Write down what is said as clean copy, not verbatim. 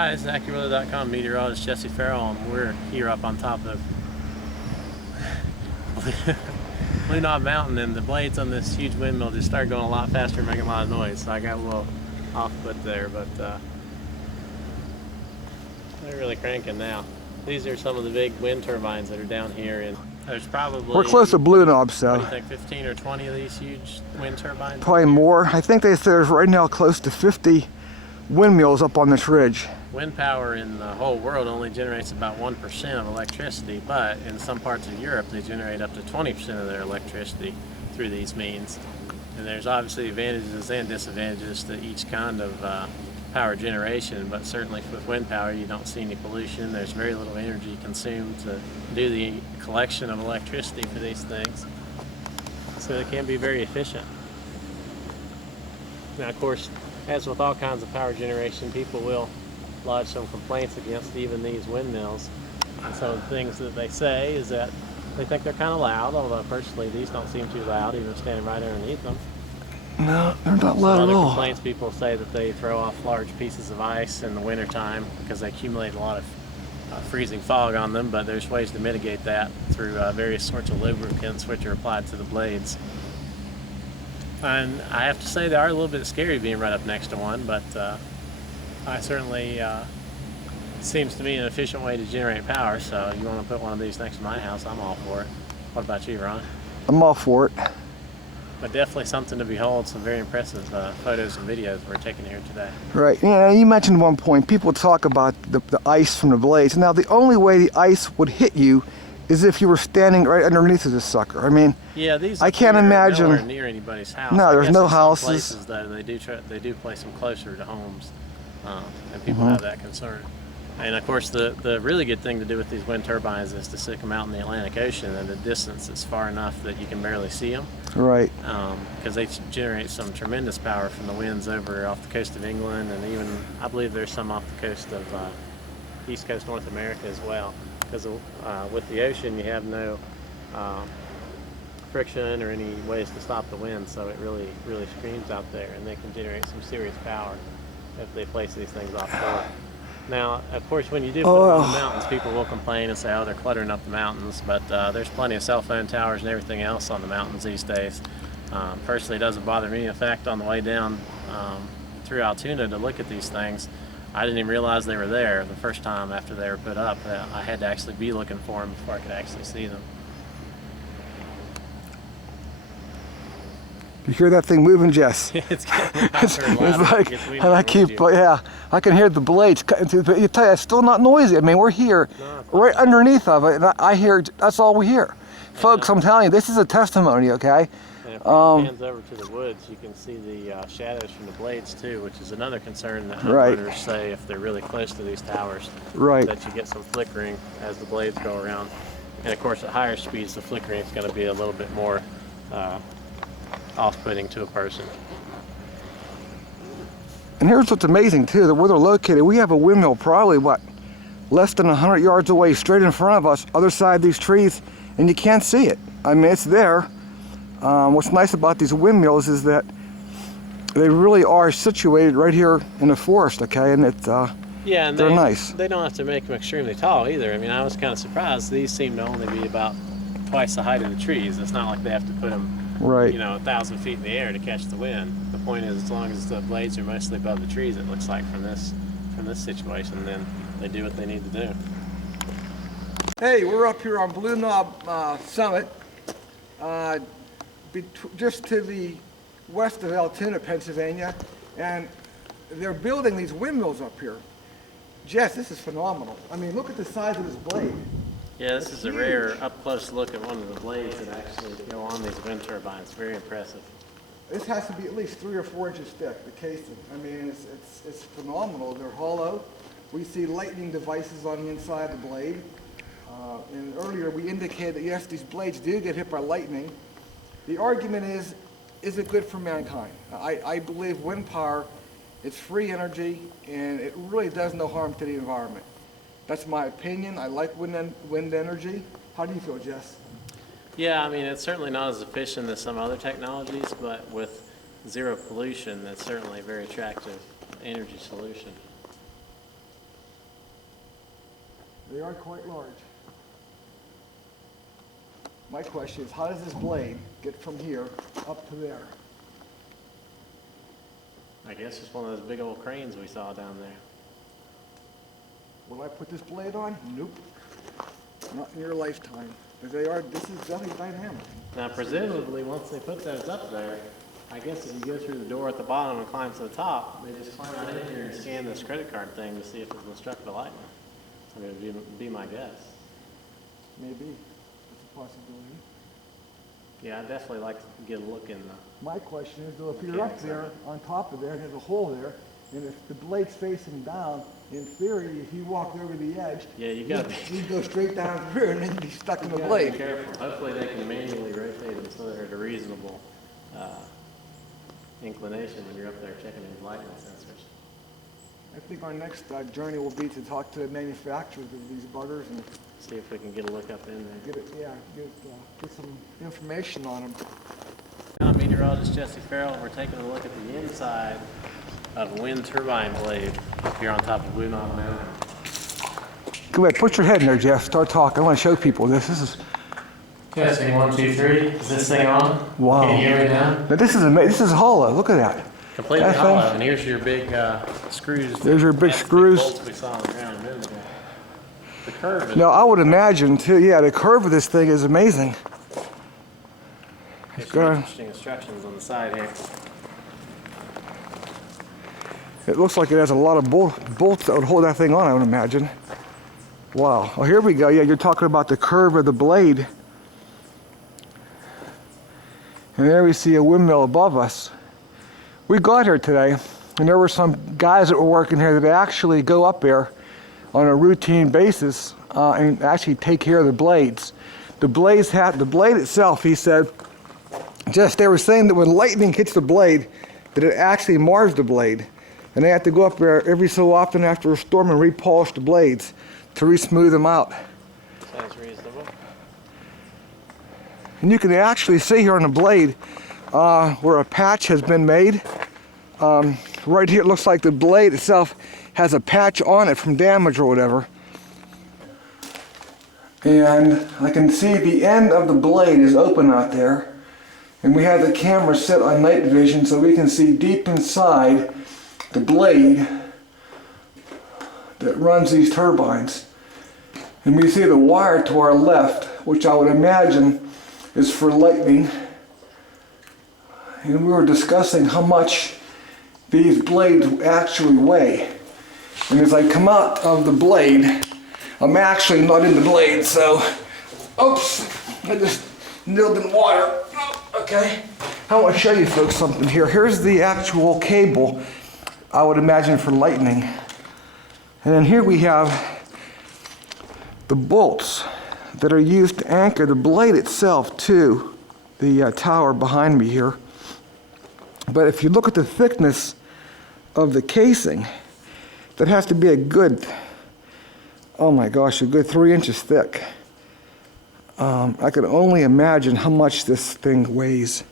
Hi, this is AccuWeather.com meteorologist Jesse Farrell, and we're here up on top of Blue Knob Mountain, and the blades on this huge windmill just started going a lot faster and making a lot of noise, so I got a little off put there, but they're really cranking now. These are some of the big wind turbines that are down here, and there's probably... We're close to Blue Knob, so... What do you think, 15 or 20 of these huge wind turbines? Probably more. I think they say there's right now close to 50 windmills up on this ridge. Wind power in the whole world only generates about 1% of electricity, but in some parts of Europe they generate up to 20% of their electricity through these means. And there's obviously advantages and disadvantages to each kind of power generation, but certainly with wind power you don't see any pollution. There's very little energy consumed to do the collection of electricity for these things, so they can be very efficient. Now, of course, as with all kinds of power generation, people will lodge some complaints against even these windmills. And some of the things that they say is that they think they're kind of loud, although personally these don't seem too loud, even standing right underneath them. No, they're not loud at Other all. complaints, people say that they throw off large pieces of ice in the wintertime because they accumulate a lot of freezing fog on them, but there's ways to mitigate that through various sorts of lubricants which are applied to the blades. And I have to say they are a little bit scary being right up next to one, but I certainly, seems to me an efficient way to generate power, so you want to put one of these next to my house, I'm all for it. What about you, Ron? I'm all for it. But definitely something to behold, some very impressive photos and videos we're taking here today. Right. You mentioned one point, people talk about the ice from the blades. Now, the only way the ice would hit you is if you were standing right underneath of this sucker. I mean, yeah, these I can't imagine nowhere near anybody's house. No, there's no in houses. Some places, though, they do place them closer to homes, and people have that concern. And of course, the really good thing to do with these wind turbines is to stick them out in the Atlantic Ocean, and the distance is far enough that you can barely see them. Right. Because they generate some tremendous power from the winds over off the coast of England, and even I believe there's some off the coast of East Coast North America as well. Because with the ocean, you have no friction or any ways to stop the wind, so it really screams out there, and they can generate some serious power if they place these things offshore. Now, of course, when you do put them on the mountains, people will complain and say, oh, they're cluttering up the mountains, but there's plenty of cell phone towers and everything else on the mountains these days. Personally, it doesn't bother me. In fact, on the way down through Altoona to look at these things, I didn't even realize they were there the first time after they were put up. I had to actually be looking for them before I could actually see them. You hear that thing moving, Jess? It's getting louder and louder. It's like, and I keep, yeah, I can hear the blades cutting through, but you tell you, it's still not noisy. I mean, we're here, right underneath of it, and I hear, that's all we hear. Folks, I'm telling you, this is a testimony, okay? And if it pans over to the woods, you can see the shadows from the blades too, which is another concern that homeowners say if they're really close to these towers, that you get some flickering as the blades go around. And of course, at higher speeds, the flickering is going to be a little bit more off-putting to a person. And here's what's amazing too, that where they're located, we have a windmill probably, what, less than 100 yards away, straight in front of us, other side of these trees, and you can't see it. I mean, it's there. What's nice about these windmills is that they really are situated right here in the forest, okay, and it's, yeah, and they're nice. They don't have to make them extremely tall either. I mean, I was kind of surprised. These seem to only be about twice the height of the trees. It's not like they have to put them 1,000 feet in the air to catch the wind. The point is, as long as the blades are mostly above the trees, it looks like from this situation, then they do what they need to do. Hey, we're up here on Blue Knob Summit, just to the west of Altoona, Pennsylvania, and they're building these windmills up here. Jess, this is phenomenal. I mean, look at the size of this blade. Yeah, this is a rare up-close look at one of the blades that actually go on these wind turbines. Very impressive. This has to be at least 3 or 4 inches thick, the casing. I mean, it's phenomenal. They're hollow. We see lightning devices on the inside of the blade. And earlier we indicated that yes, these blades do get hit by lightning. The argument is it good for mankind? I believe wind power, it's free energy, and it really does no harm to the environment. That's my opinion. I like wind energy. How do you feel, Jess? Yeah, I mean, it's certainly not as efficient as some other technologies, but with zero pollution, that's certainly a very attractive energy solution. They are quite large. My question is, how does this blade get from here up to there? I guess it's one of those big old cranes we saw down there. Will I put this blade on? Nope. Not in your lifetime. But this is definitely dynamic. Now, presumably, once they put those up there, I guess if you go through the door at the bottom and climb to the top, they just climb right in here and scan this credit card thing to see if it's been struck by lightning. I mean, it would be my guess. Maybe. That's a possibility. Yeah, I'd definitely like to get a look in the... My question is, though, if you're up there, on top of there, and there's a hole there, and if the blade's facing down, in theory, if you walk over the edge, yeah, you gotta you go straight down through and then you'd be stuck in the be blade. careful. Hopefully they can manually rotate them so they're at a reasonable inclination when you're up there checking these lightning sensors. I think our next journey will be to talk to the manufacturers of these buggers and See if we can get a look up in there. get some information on them. Now, meteorologist Jesse Farrell, we're taking a look at the inside of a wind turbine blade up here on top of Blue Knob Mountain. Go ahead, put your head in there, Jeff. Start talking. I want to show people this. This is Testing 1, 2, 3. Is this thing on? wow. Can you hear me now? Now this is amazing. This is hollow. Look at that. Completely That hollow. thing? And here's your big screws. There's your big That's the screws. bolts we saw on the ground a minute ago. The curve is... Now I would imagine too. Yeah, the curve of this thing is amazing. There's some interesting instructions on the side here. It looks like it has a lot of bolts that would hold that thing on, I would imagine. Wow. Well, here we go. Yeah, you're talking about the curve of the blade. And there we see a windmill above us. We got here today, and there were some guys that were working here that actually go up there on a routine basis and actually take care of the blades. The blade itself, he said, they were saying that when lightning hits the blade, that it actually mars the blade. And they have to go up there every so often after a storm and repolish the blades to re-smooth them out. Sounds reasonable. And you can actually see here on the blade where a patch has been made. Right here it looks like the blade itself has a patch on it from damage or whatever. And I can see the end of the blade is open out there. And we have the camera set on night vision so we can see deep inside the blade that runs these turbines. And we see the wire to our left, which I would imagine is for lightning. And we were discussing how much these blades actually weigh. And as I come out of the blade, I'm actually not in the blade, so, oops, I just nailed in water. Oh, okay. I want to show you folks something here. Here's the actual cable, I would imagine, for lightning. And then here we have the bolts that are used to anchor the blade itself to the tower behind me here. But if you look at the thickness of the casing, that has to be a good, oh my gosh, a good 3 inches thick. I could only imagine how much this thing weighs.